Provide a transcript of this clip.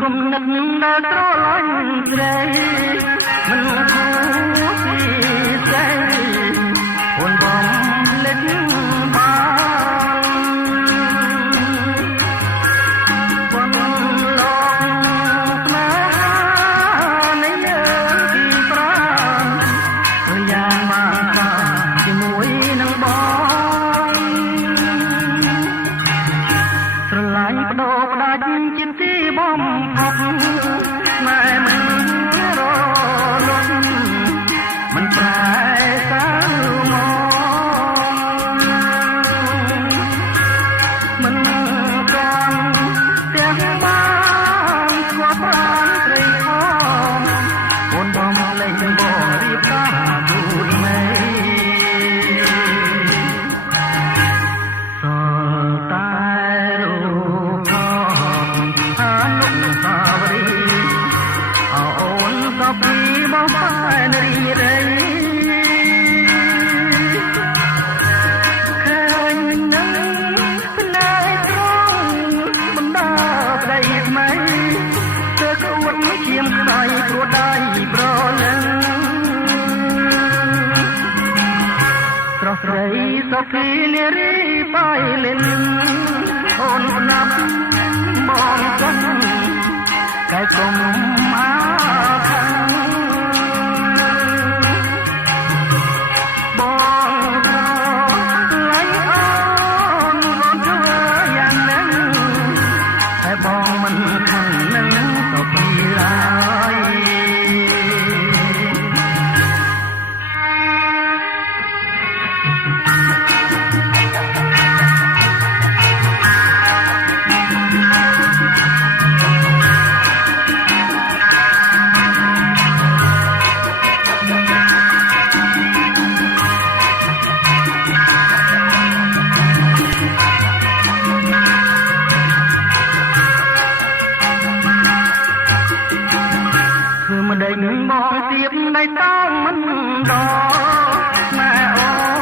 គុំនឹកដែលត្រឡាញ់ស្រីមិនគួរពីស្រីអូនបំលេចបានបងលោកស្នេហានៃយើងទីប្រាណក៏យ៉ាងបានថាជាមួយនឹងបងស្រឡាញ់បដូរផ្ដាច់ជាទីបំផុតស្នេហ៍មិនរលត់មិនប្រែសាមកមិនកានទាំងបានស្គាល់ប្រាណត្រីផងអូនបំលេងបងរៀបការទូតមេសល់តែរូបផងអនុស្សាវរីយ៍អូនក៏ពីបងបែររីរៃឃើញនឹងស្នេហ៍ត្រង់បណ្ដាប្តីថ្មីទើបអួតឈាមខ្នើយព្រោះដៃប្រលឹងស្រស់ស្រីសុខីលារីបាយលិនអូនស្នាប់បងចឹងកែគុំអាខាងបងក៏ឡៃអូនបងធ្វើយ៉ាងហ្នឹងតែបងមិនខាងនឹងក៏ពីឡើយគឺមិនដេញបងទៀបដៃតោងមិនដល់ម៉ែអូ